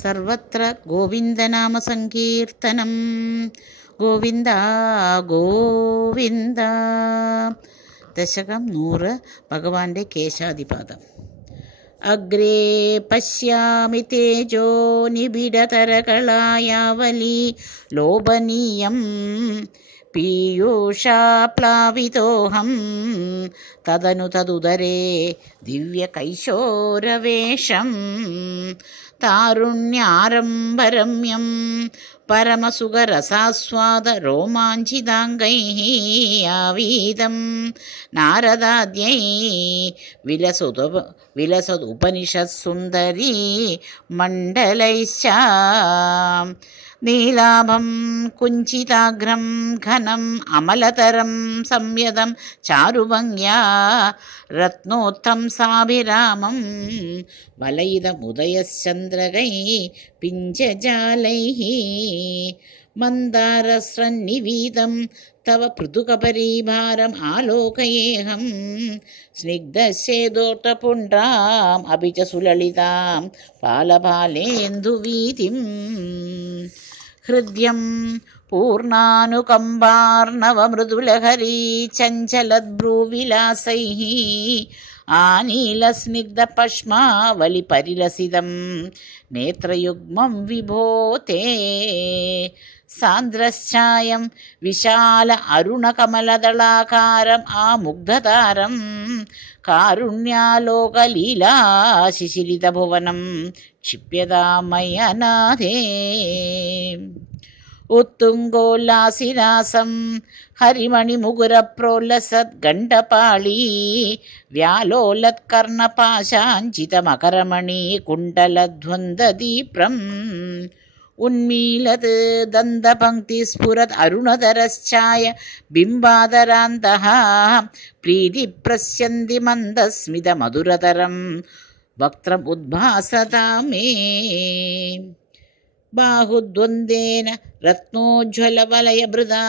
സർവത്ര ഗോവിന്ദനാമസങ്കീർത്തനം. ഗോവിന്ദ ഗോവിന്ദ. ദശകം 100. ഭഗവാന്റെ കേശാദിപാദം. അഗ്രേ പശ്യാമി തേജോ നിബിഡതരകളായാവലി ലോഭനീയം പീയൂഷാപ്ലാവിതോഹം തദനു തദുദരേ ദിവ്യകൈശോരവേഷം താരുണ്യാരംഭരമ്യം പരമസുഖരസാസ്വാദ രോമാഞ്ചിതാംഗൈഃ ആവീതം നാരദാദ്യൈ വിലസതുപനിഷത്സുന്ദരീ മണ്ഡലൈശ്ച നീലാഭം കുഞ്ചിതാഗ്രം ഘനം അമലതരം സംയതം ചാരുഭംഗ്യാ രത്നോത്തം സാഭിരാമം വലയിതമുദയശ്ചന്ദ്രകൈ പിഞ്ചജാലൈഃ മന്ദാരസ്രന്നിവീതം തവ പൃഥുകപരീഭാരം ആലോകയേഹം സ്നിഗ്ധശേദോട്ടപുണ്ഡ്രാം അഭി ച സുലളിതാം പാലപാലേന്ദുവീതിം ഹൃദ്യം പൂർണ്ണാനുകമ്പാർണവമൃദുലഹരീ ചഞ്ചലദ്ഭ്രൂവിലാസൈഃ ആനീലസ്നിഗ്ധപശ്മാവലിപരിലസിതം നേത്രയുഗ്മം വിഭോ തേ സാന്ദ്രശ്ചായം വിശാല അരുണകമലദളാകാരം ആമുഗ്ധതാരം കാരുണ്യാലോകലീലാശിശിരിതഭുവനം ക്ഷിപ്യതാമയനാഥേ ഉത്തുംഗോല്ലാസിരാസം ഹരിമണിമുകുരപ്രോല്ലസദ്ഗണ്ഡപാളീ വ്യാലോലത്കർണപാശാഞ്ചിതമകരമണി കുണ്ടലധ്വന്തദീപ്രം ഉന്മീലത് ദന്തപംക്തിസ്ഫുരത് അരുണധരശ്ചായ ബിംബാദരാന്തഃ പ്രീതിപ്രസ്യന്തി മന്ദസ്മിതമധുരതരം വക്ത്രം ഉദ്ഭാസതാമേ ബാഹുദ്വന്ദ്വേന രത്നോജ്വലവലയഭൃതാ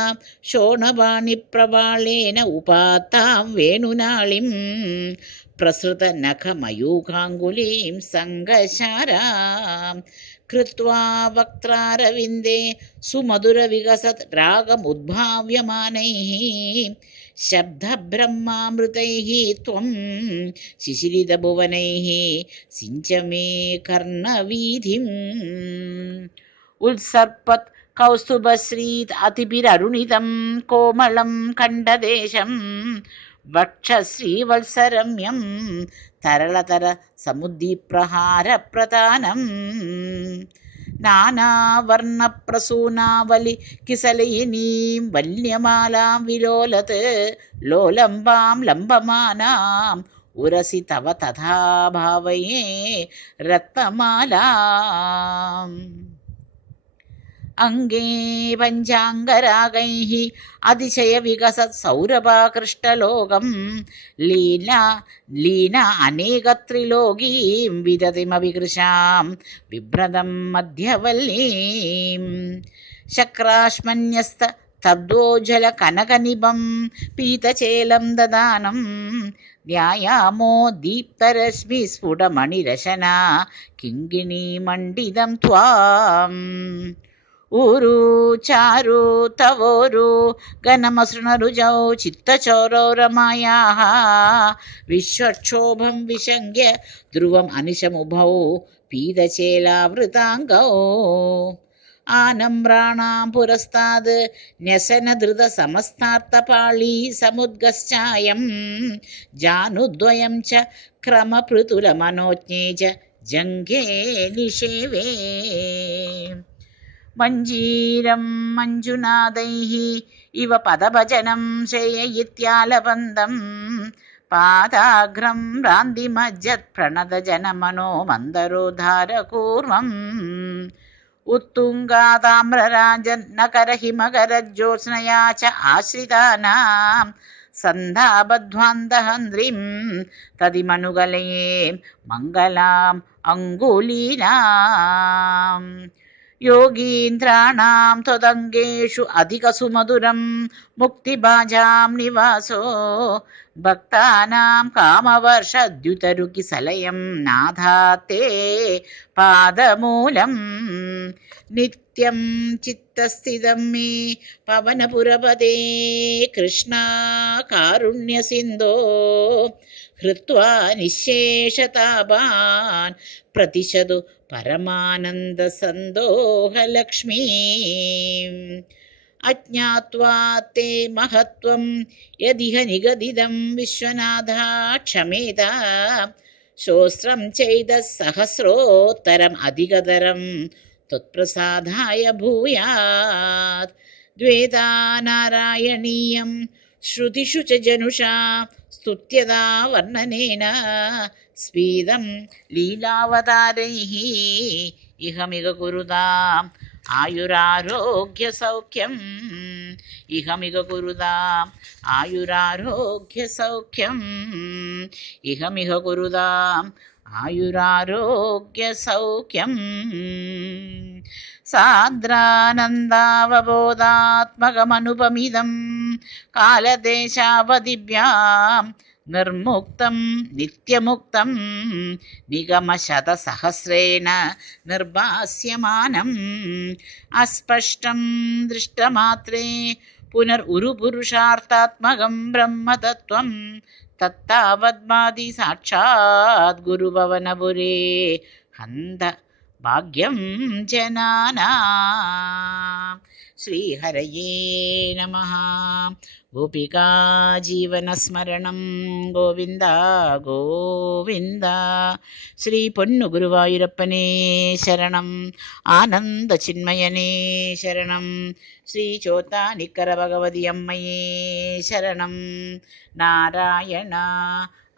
ശോണപാണിപ്രവാളേന ഉപാത്താം വേണുനാളിം പ്രസൃതനഖമയൂഖാങ്കുലീം സംഘശാരാം കൃത്വാ വക്ത്രാരവിന്ദേ സുമധുരവികസത് രാഗമുദ്ഭാവ്യമാനൈഃ ശബ്ദബ്രഹ്മാമൃതൈഃ ത്വം ശിശിരിതഭുവനൈഃ സിഞ്ച മേ കർണവീഥിം ഉത്സർപ്പത് കൗസ്തുഭശ്രീത് അതിഭിരരുണിതം കോമളം കണ്ഠദേശം വക്ഷശ്രീവത്സരമ്യം തരളതര സമുദ്ദീപ്രഹാരപ്രധാനം നാനാവർണപ്രസൂനാവലി കിസലയിനീം വല്യമാലാം വിലോലത് ലോലംബാം ലംബമാനാം ഉരസി തവ തഥാ ഭാവയേ രത്നമാലാം അംഗേ പഞ്ചാംഗരാഗൈഃ അതിശയവികസത് സൗരഭാകൃഷ്ടലോകം ലീന അനേകത്രിലോകീം വിദതിമവികൃശാം വിഭ്രതം മധ്യവല്ലീം ശക്രാശ്മന്യസ്ത തബ്ദോജ്വല കനകനിഭം പീതചേലം ദദാനം ധ്യായാമോ ദീപ്തരശ്മി സ്ഫുടമണിരശനാ കിങ്കിണീമണ്ഡിതം ത്വാം ഊരു ചാരു തവോരു ഗണമസൃണരുജൗ ചിത്തചോരോ രമായാഃ വിശ്വക്ഷോഭം വിശങ്ക്യ ധ്രുവം അനിശമുഭൗ പീതചേലാവൃതാംഗൗ ആനമ്രാണാം പുരസ്താദ് ന്യസനധൃത സമസ്താർത്ഥപാളീ സമുദ്ഗശ്ചായം ജാനുദ്വയം ച ക്രമപൃതുലമനോജ്ഞേ ച ജംഘേ നിഷേവേ മഞ്ജീരം മഞ്ജുനാദൈഃ ഇവ പദഭജനം ശ്രേയയിത്യാലപന്തം പാദാഗ്രം ഭ്രാന്തിമജ്ജത് പ്രണതജനമനോ മന്ദരോദ്ധാരകൂർമ്മം ഉത്തുംഗാതാമ്രരാജന്നകരഹിമകരജ്യോത്സ്നയാ ച ആശ്രിതാനാം സന്ധാബധ്വാന്തഹന്ത്രിം തദിമനുകലയേ മംഗലാം അങ്കുലീനാം യോഗീന്ദ്രാണാം ത്വദംഗേഷു അധികസുമധുരം മുക്തിഭാജാം നിവാസോ భక్తానాం కామవర్షద్యుతరుకిసలయం నాథాతే పాదమూలం నిత్యం చిత్తస్థితం మే పవనపురపదే కృష్ణా కారుణ్యసింధో హృత్వా నిశ్శేషతాపాన్ ప్రతిశదు పరమానంద సందోహలక్ష్మీ అజ్ఞాత్వా తే మహత్వం యదిహ నిగదిదం విశ్వనాథ క్షమేత శోస్త్రం చైదः సహస్రోత్తరం అధికతరం త్వత్ప్రసాదాయ భూయాత్ ద్వేదా నారాయణీయం శ్రుతిషు చ జనుషా స్తుత్యదా వర్ణనేన స్పీదం లీలావతారైః ఇహమిగ కురుతాం ఆయురారోగ్య సౌఖ్యం ఇహమిగ కురుదాం ఆయురారోగ్య సౌఖ్యం ఇహమిహ కురుదాం ఆయురారోగ్య సౌఖ్యం సాంద్రానందావబోధాత్మకమనుపమిదం కాలదేశావధిభ్యాం నిర్ముక్తం నిత్యముక్తం నిగమశతసహస్రేణ నిర్భాస్యమానం అస్పష్టం దృష్టమాత్రే పునరుపురుషార్థాత్మకం బ్రహ్మతత్వం తత్తావద్మాది సాక్షాత్ గురుభవనపురే హంత భాగ్యం జనానాం. శ్రీహరయే నమః. గోపికా జీవనస్మరణం గోవింద గోవింద. శ్రీ పొన్ను గురువాయూరప్పనే శరణం. ఆనంద చిన్మయనే శరణం. శ్రీ చోతా నిక్కర భగవతి అమ్మయే శరణం. నారాయణ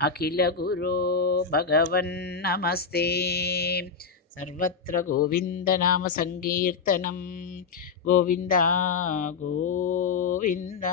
అఖిల గురో భగవన్ నమస్తే. సర్వత్ర గోవిందనామ సంకీర్తనం. గోవింద గోవింద.